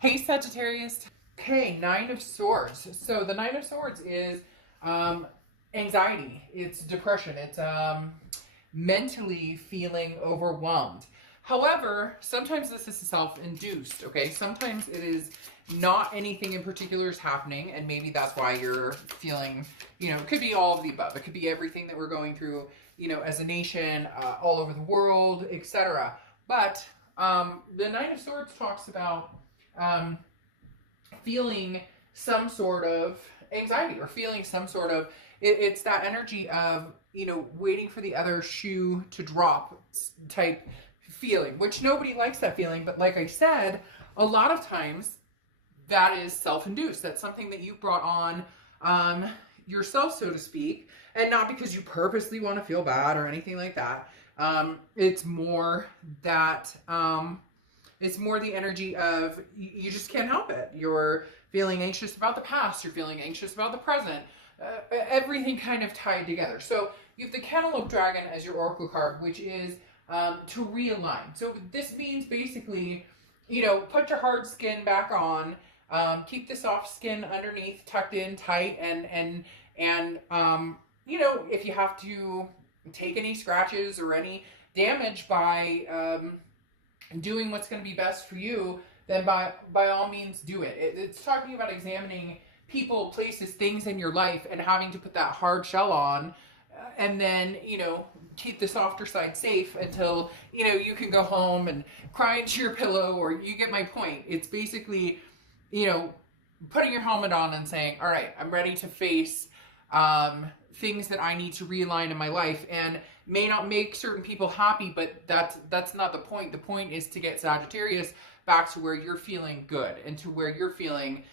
Hey Sagittarius. Okay, Nine of Swords. So the Nine of Swords is anxiety. It's depression. It's mentally feeling overwhelmed. However, sometimes this is self-induced. Okay, sometimes it is not anything in particular is happening, and maybe that's why you're feeling. It could be all of the above. It could be everything that we're going through. As a nation, all over the world, etc. But the Nine of Swords talks about feeling some sort of anxiety or feeling some sort of it's that energy of waiting for the other shoe to drop type feeling, which nobody likes that feeling, but like I said, a lot of times that is self-induced. That's something that you brought on yourself, so to speak, and not because you purposely want to feel bad or anything like that. It's more that it's more the energy of you just can't help it. You're feeling anxious about the past. You're feeling anxious about the present. Everything kind of tied together. So you have the Cantaloupe Dragon as your oracle card, which is to realign. So this means basically, put your hard skin back on, keep the soft skin underneath tucked in tight, and if you have to take any scratches or any damage by doing what's going to be best for you, then by all means do it. It's talking about examining people, places, things in your life and having to put that hard shell on, and then keep the softer side safe until you can go home and cry into your pillow, or you get my point. It's basically putting your helmet on and saying, all right, I'm ready to face things that I need to realign in my life, and may not make certain people happy, but that's not the point. The point is to get Sagittarius back to where you're feeling good and to where you're feeling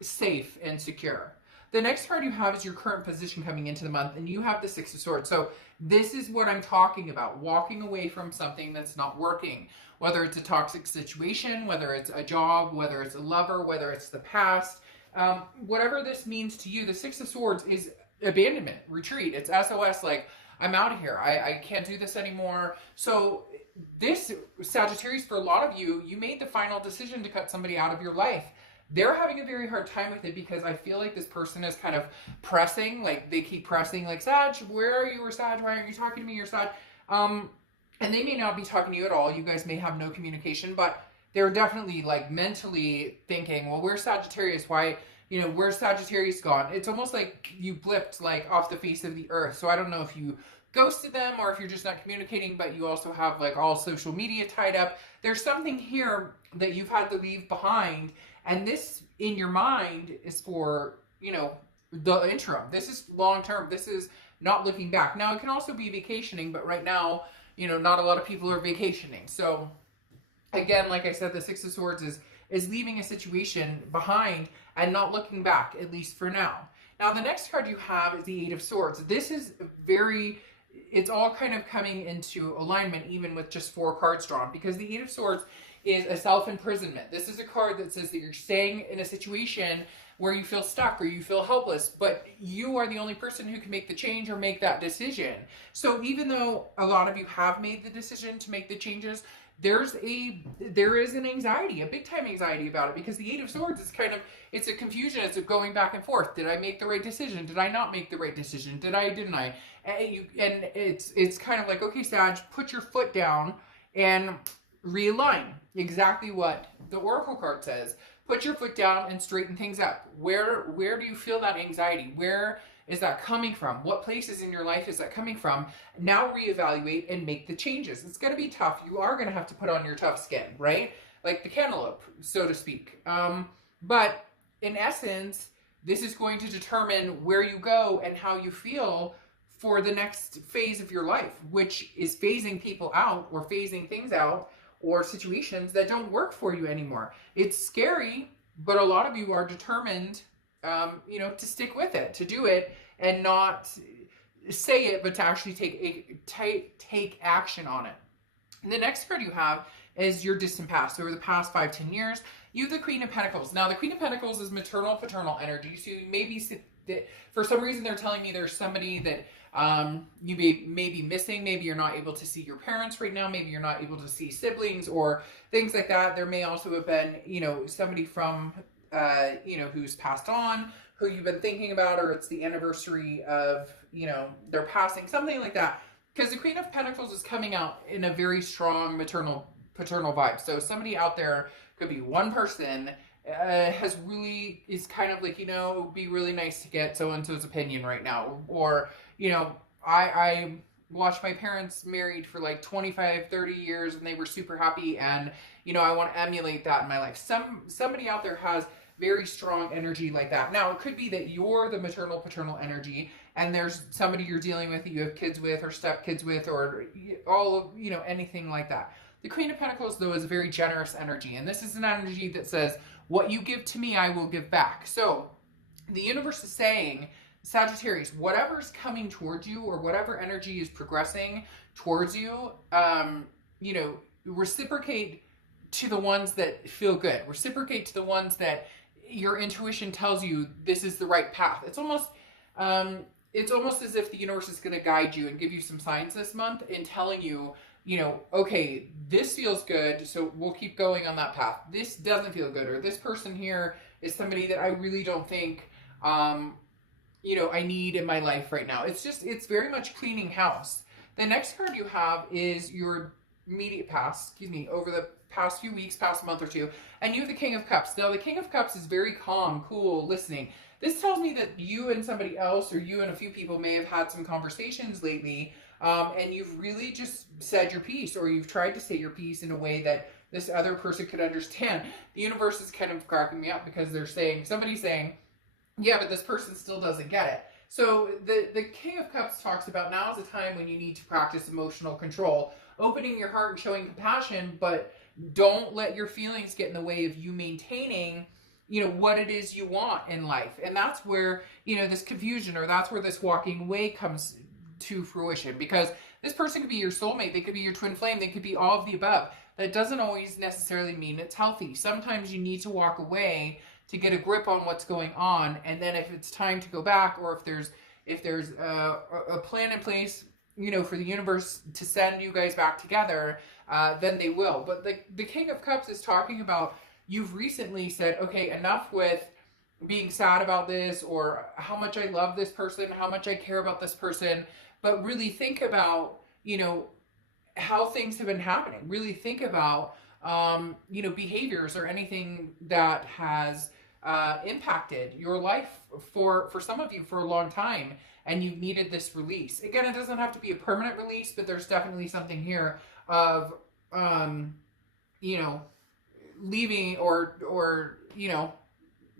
safe and secure. The next card you have is your current position coming into the month, and you have the Six of Swords. So this is what I'm talking about, walking away from something that's not working, whether it's a toxic situation, whether it's a job, whether it's a lover, whether it's the past, whatever this means to you. The Six of Swords is abandonment, retreat. It's SOS, like, I'm out of here. I can't do this anymore. So this, Sagittarius, for a lot of you, you made the final decision to cut somebody out of your life. They're having a very hard time with it because I feel like this person is kind of pressing, like they keep pressing, like, Sag, where are you? Or Sag, why aren't you talking to me? Or Sag. And they may not be talking to you at all. You guys may have no communication, but they're definitely like mentally thinking, well, where's Sagittarius? Why, where's Sagittarius gone? It's almost like you blipped like off the face of the earth. So I don't know if you ghosted them or if you're just not communicating, but you also have like all social media tied up. There's something here that you've had to leave behind. And this in your mind is for, the interim. This is long term. This is not looking back. Now, it can also be vacationing, but right now, not a lot of people are vacationing. So again, like I said, the Six of Swords is leaving a situation behind and not looking back, at least for now. Now, the next card you have is the Eight of Swords. This is it's all kind of coming into alignment, even with just 4 cards drawn, because the Eight of Swords is a self-imprisonment. This is a card that says that you're staying in a situation where you feel stuck or you feel helpless, but you are the only person who can make the change or make that decision. So even though a lot of you have made the decision to make the changes, there is an anxiety, a big time anxiety about it, because the Eight of Swords is it's a confusion. It's a going back and forth. Did I make the right decision? Did I not make the right decision? Didn't I? And it's kind of like, okay, Sag, put your foot down and realign. Exactly what the oracle card says. Put your foot down and straighten things up. Where do you feel that anxiety? Where is that coming from? What places in your life is that coming from? Now reevaluate and make the changes. It's going to be tough. You are going to have to put on your tough skin, right? Like the cantaloupe, so to speak. But in essence, this is going to determine where you go and how you feel for the next phase of your life, which is phasing people out or phasing things out, or situations that don't work for you anymore. It's scary, but a lot of you are determined, to stick with it, to do it, and not say it, but to actually take action on it. And the next card you have is your distant past. Over the past 5-10 years, you have the Queen of Pentacles. Now, the Queen of Pentacles is maternal, paternal energy. So maybe for some reason they're telling me there's somebody that You may be missing. Maybe you're not able to see your parents right now. Maybe you're not able to see siblings or things like that. There may also have been, somebody from, who's passed on, who you've been thinking about, or it's the anniversary of, their passing, something like that. Because the Queen of Pentacles is coming out in a very strong paternal vibe. So somebody out there, could be one person, is kind of like, it'd be really nice to get so-and-so's opinion right now. Or, I watched my parents married for like 25, 30 years and they were super happy, and, I want to emulate that in my life. Somebody out there has very strong energy like that. Now, it could be that you're the paternal energy, and there's somebody you're dealing with that you have kids with or stepkids with, or all of, anything like that. The Queen of Pentacles, though, is a very generous energy, and this is an energy that says, what you give to me, I will give back. So the universe is saying, Sagittarius, whatever's coming towards you, or whatever energy is progressing towards you, reciprocate to the ones that feel good. Reciprocate to the ones that your intuition tells you this is the right path. It's almost as if the universe is going to guide you and give you some signs this month in telling you, okay, this feels good, so we'll keep going on that path. This doesn't feel good, or this person here is somebody that I really don't think, I need in my life right now. It's very much cleaning house. The next card you have is your immediate past, over the past few weeks, past month or two, and you have the King of Cups. Now, the King of Cups is very calm, cool, listening. This tells me that you and somebody else, or you and a few people, may have had some conversations lately, and you've really just said your piece, or you've tried to say your piece in a way that this other person could understand. The universe is kind of cracking me up, because somebody's saying, yeah, but this person still doesn't get it. So the King of Cups talks about, now is the time when you need to practice emotional control, opening your heart and showing compassion, but don't let your feelings get in the way of you maintaining, what it is you want in life. And that's where, this confusion, or that's where this walking away comes to fruition, because this person could be your soulmate, they could be your twin flame, they could be all of the above. That doesn't always necessarily mean it's healthy. Sometimes you need to walk away to get a grip on what's going on, and then if it's time to go back, or if there's a plan in place, for the universe to send you guys back together, then they will. But the King of Cups is talking about, you've recently said, okay, enough with being sad about this, or how much I love this person, how much I care about this person, but really think about, how things have been happening. Really think about, behaviors or anything that has impacted your life for some of you for a long time, and you needed this release. Again, it doesn't have to be a permanent release, but there's definitely something here of, leaving or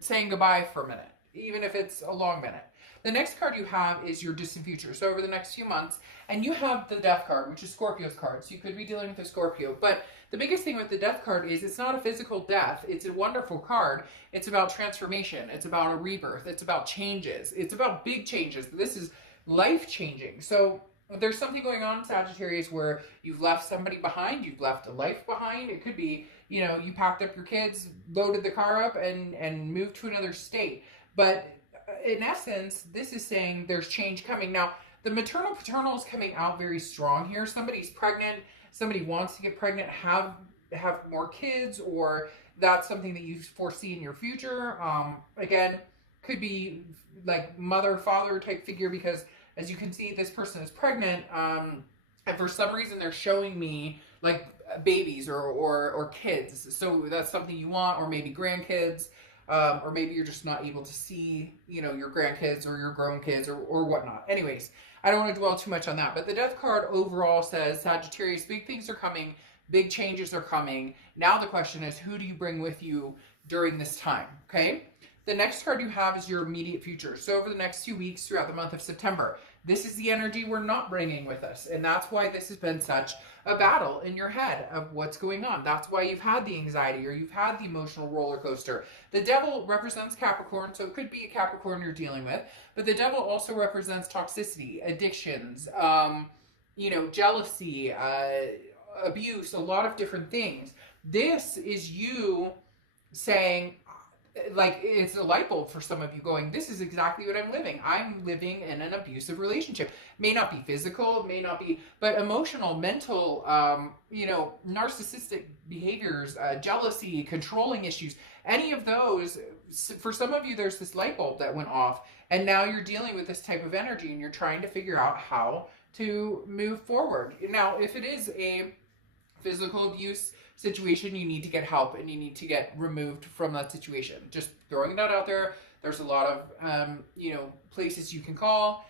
saying goodbye for a minute, even if it's a long minute. The next card you have is your distant future. So over the next few months, and you have the Death card, which is Scorpio's card. So you could be dealing with a Scorpio. But the biggest thing with the Death card is it's not a physical death. It's a wonderful card. It's about transformation. It's about a rebirth. It's about changes. It's about big changes. This is life-changing. So there's something going on, Sagittarius, where you've left somebody behind. You've left a life behind. It could be, you packed up your kids, loaded the car up, and moved to another state. But in essence, this is saying there's change coming. Now, the paternal is coming out very strong here. Somebody's pregnant. Somebody wants to get pregnant, have more kids, or that's something that you foresee in your future. Again, could be like mother, father type figure, because as you can see, this person is pregnant. And for some reason, they're showing me like babies or kids. So that's something you want, or maybe grandkids. Or maybe you're just not able to see, your grandkids or your grown kids or whatnot. Anyways, I don't want to dwell too much on that. But the Death card overall says, Sagittarius, big things are coming. Big changes are coming. Now the question is, who do you bring with you during this time? Okay? The next card you have is your immediate future. So over the next 2 weeks throughout the month of September, this is the energy we're not bringing with us. And that's why this has been such a battle in your head of what's going on. That's why you've had the anxiety, or you've had the emotional roller coaster. The Devil represents Capricorn, so it could be a Capricorn you're dealing with. But the Devil also represents toxicity, addictions, jealousy, abuse, a lot of different things. This is you saying, like it's a light bulb for some of you going, this is exactly what I'm living. I'm living in an abusive relationship. May not be physical, may not be, but emotional, mental, narcissistic behaviors, jealousy, controlling issues, any of those. For some of you, there's this light bulb that went off, and now you're dealing with this type of energy, and you're trying to figure out how to move forward. Now, if it is a physical abuse situation, you need to get help and you need to get removed from that situation. Just throwing that out there. There's a lot of places you can call,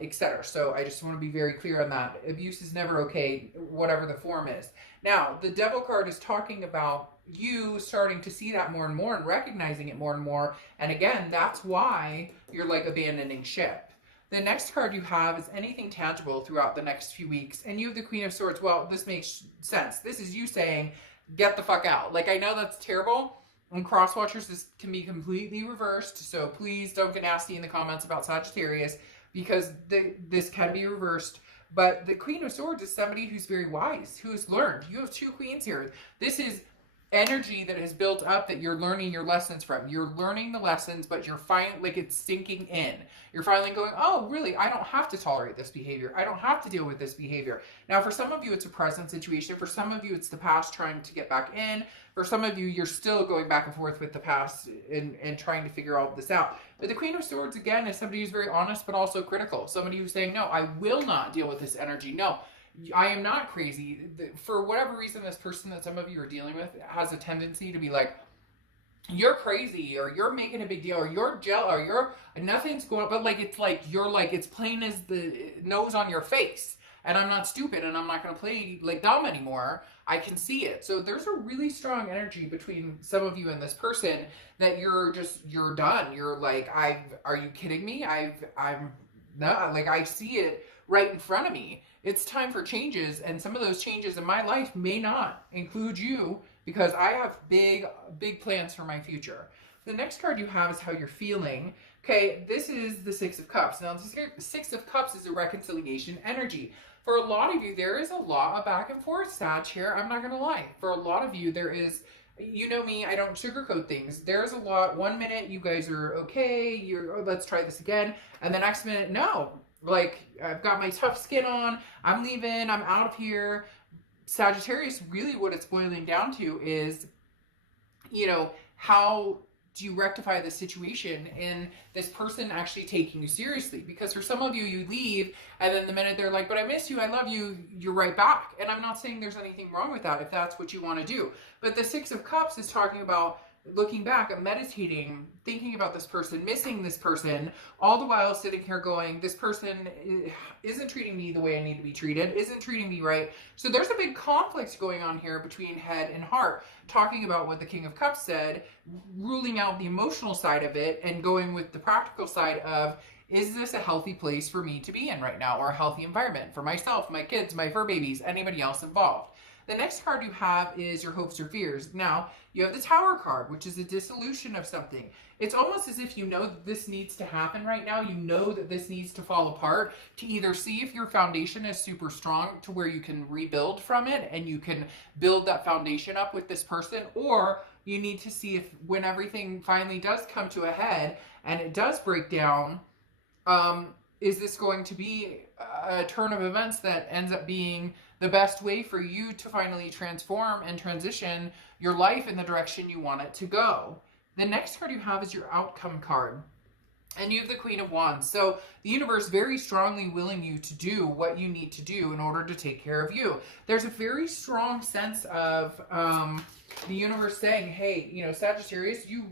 etc. So I just want to be very clear on that. Abuse is never okay, whatever the form is. Now, the Devil card is talking about you starting to see that more and more and recognizing it more and more. And again, that's why you're like abandoning ship. The next card you have is anything tangible throughout the next few weeks. And you have the Queen of Swords. Well, this makes sense. This is you saying, get the fuck out. Like, I know that's terrible. On Cross Watchers, this can be completely reversed. So please don't get nasty in the comments about Sagittarius, because this can be reversed. But the Queen of Swords is somebody who's very wise, who has learned. You have two queens here. This is energy that has built up that you're learning your lessons from. You're learning the lessons, but you're like it's sinking in. You're finally going, oh, really? I don't have to tolerate this behavior. I don't have to deal with this behavior. Now, for some of you, it's a present situation. For some of you, it's the past trying to get back in. For some of you, you're still going back and forth with the past and trying to figure all this out. But the Queen of Swords, again, is somebody who's very honest, but also critical. Somebody who's saying, no, I will not deal with this energy. No, I am not crazy. For whatever reason, this person that some of you are dealing with has a tendency to be like, you're crazy, or you're making a big deal, or you're jealous, or you're, nothing's going on. But you're like, it's plain as the nose on your face. And I'm not stupid, and I'm not going to play like dumb anymore. I can see it. So there's a really strong energy between some of you and this person that you're done. You're like, are you kidding me? I'm not, like, I see it right in front of me. It's time for changes, and some of those changes in my life may not include you, because I have big plans for my future. The next card you have is how you're feeling. Okay, this is the Six of Cups. Now, the Six of Cups is a reconciliation energy. For a lot of you, there is a lot of back and forth, Sag, here. I'm not going to lie. For a lot of you, there is, you know me, I don't sugarcoat things. There's a lot. 1 minute, you guys are okay. Let's try this again. And the next minute, no. Like, I've got my tough skin on. I'm leaving. I'm out of here. Sagittarius, really what it's boiling down to is, how do you rectify the situation and this person actually taking you seriously? Because for some of you, you leave, and then the minute they're like, but I miss you, I love you, you're right back. And I'm not saying there's anything wrong with that if that's what you want to do. But the Six of Cups is talking about looking back and meditating, thinking about this person, missing this person, all the while sitting here going, this person isn't treating me the way I need to be treated, isn't treating me right. So there's a big conflict going on here between head and heart, talking about what the King of Cups said, ruling out the emotional side of it and going with the practical side of, is this a healthy place for me to be in right now, or a healthy environment for myself, my kids, my fur babies, anybody else involved? The next card you have is your hopes or fears. Now, you have the Tower card, which is a dissolution of something. It's almost as if you know that this needs to happen right now. You know that this needs to fall apart to either see if your foundation is super strong to where you can rebuild from it and you can build that foundation up with this person, or you need to see if when everything finally does come to a head and it does break down, is this going to be a turn of events that ends up being the best way for you to finally transform and transition your life in the direction you want it to go? The next card you have is your outcome card. And you have the Queen of Wands. So the universe very strongly willing you to do what you need to do in order to take care of you. There's a very strong sense of the universe saying, hey, Sagittarius, you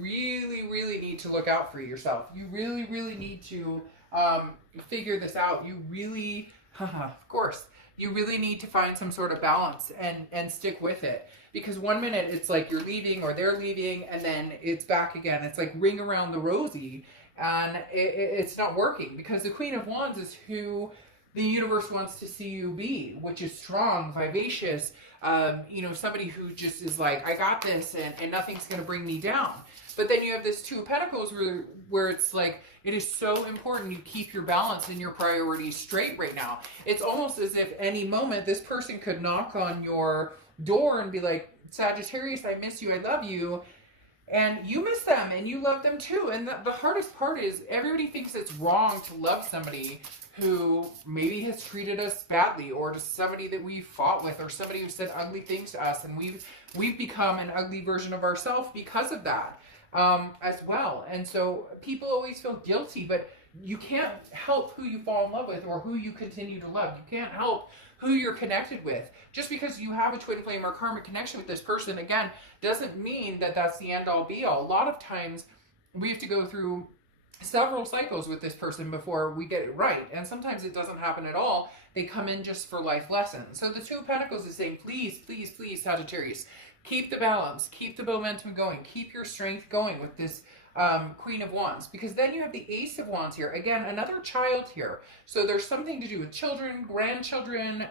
really, really need to look out for yourself. You really, really need to figure this out. You really, of course, you really need to find some sort of balance and stick with it. Because 1 minute it's like you're leaving or they're leaving, and then it's back again. It's like ring around the rosy, and it's not working. Because the Queen of Wands is who the universe wants to see you be, which is strong, vivacious, somebody who just is like, I got this, and nothing's going to bring me down. But then you have this Two of Pentacles where it's like, it is so important you keep your balance and your priorities straight right now. It's almost as if any moment this person could knock on your door and be like, Sagittarius, I miss you, I love you. And you miss them and you love them too. And the hardest part is everybody thinks it's wrong to love somebody who maybe has treated us badly, or to somebody that we fought with, or somebody who said ugly things to us, and we've become an ugly version of ourselves because of that, as well. And so people always feel guilty, but you can't help who you fall in love with or who you continue to love. You can't help who you're connected with. Just because you have a twin flame or karmic connection with this person, again, doesn't mean that that's the end all be all. A lot of times we have to go through several cycles with this person before we get it right. And sometimes it doesn't happen at all. They come in just for life lessons. So the Two of Pentacles is saying, please, please, please, Sagittarius, keep the balance, keep the momentum going, keep your strength going with this Queen of Wands, because then you have the Ace of Wands here. Again, another child here. So there's something to do with children, grandchildren,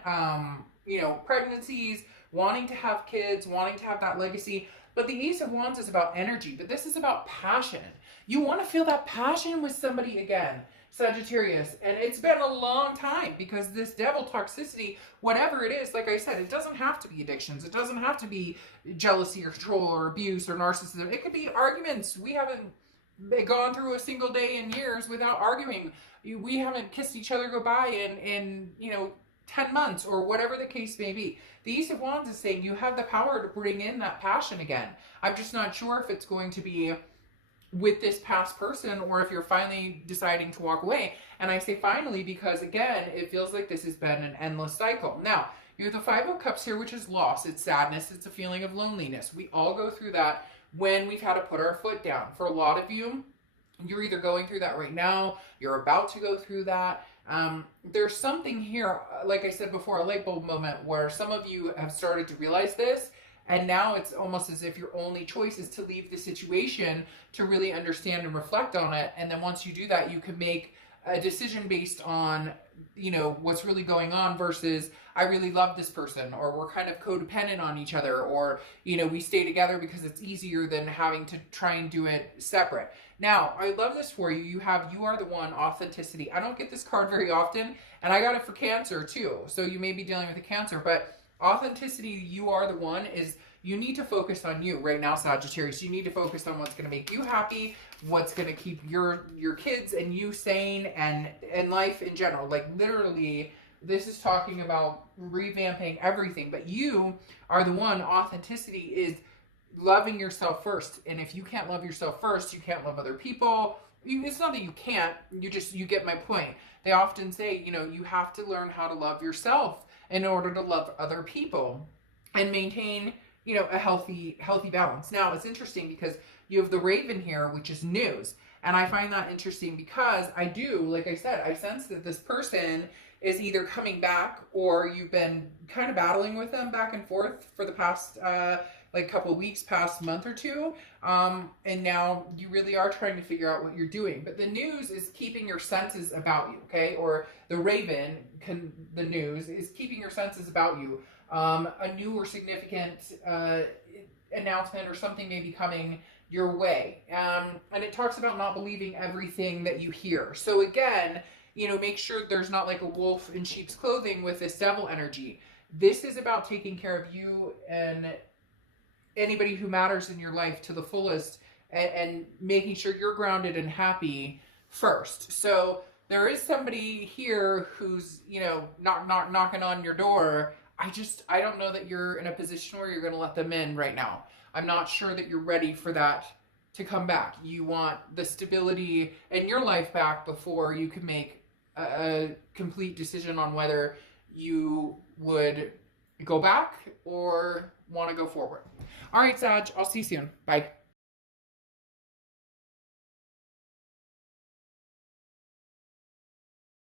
you know, pregnancies, wanting to have kids, wanting to have that legacy. But the Ace of Wands is about energy, but this is about passion. You want to feel that passion with somebody again, Sagittarius. And it's been a long time, because this devil toxicity, whatever it is, like I said, it doesn't have to be addictions. It doesn't have to be jealousy or control or abuse or narcissism. It could be arguments. We haven't gone through a single day in years without arguing. We haven't kissed each other goodbye in you know, 10 months, or whatever the case may be. The Ace of Wands is saying you have the power to bring in that passion again. I'm just not sure if it's going to be with this past person, or if you're finally deciding to walk away. And I say finally because, again, it feels like this has been an endless cycle. Now, you have the Five of Cups here, which is loss. It's sadness. It's a feeling of loneliness. We all go through that when we've had to put our foot down. For a lot of you, you're either going through that right now, you're about to go through that. There's something here, like I said before, a light bulb moment, where some of you have started to realize this, and now it's almost as if your only choice is to leave the situation to really understand and reflect on it. And then once you do that, you can make a decision based on, you know, what's really going on versus I really love this person, or we're kind of codependent on each other, or, you know, we stay together because it's easier than having to try and do it separate. Now, I love this for you. You have You Are the One, authenticity. I don't get this card very often, and I got it for Cancer too. So you may be dealing with a Cancer, but authenticity, You Are the One, is you need to focus on you right now, Sagittarius. You need to focus on what's going to make you happy, what's going to keep your kids and you sane, and life in general. Like, literally, this is talking about revamping everything. But you are the one. Authenticity is loving yourself first. And if you can't love yourself first, you can't love other people. It's not that you can't, you get my point. They often say, you know, you have to learn how to love yourself in order to love other people and maintain, you know, a healthy balance. Now, it's interesting because you have the Raven here, which is news. And I find that interesting because I do, like I said, I sense that this person is either coming back, or you've been kind of battling with them back and forth for the past, like couple of weeks, past month or two. And now you really are trying to figure out what you're doing. But the news is keeping your senses about you, okay? Or the Raven, the news, is keeping your senses about you. A new or significant announcement or something may be coming your way. And it talks about not believing everything that you hear. So again, you know, make sure there's not like a wolf in sheep's clothing with this devil energy. This is about taking care of you and anybody who matters in your life to the fullest, and making sure you're grounded and happy first. So there is somebody here who's, you know, knocking on your door. I don't know that you're in a position where you're going to let them in right now. I'm not sure that you're ready for that to come back. You want the stability in your life back before you can make a complete decision on whether you would go back or want to go forward. All right, Sag, I'll see you soon. Bye.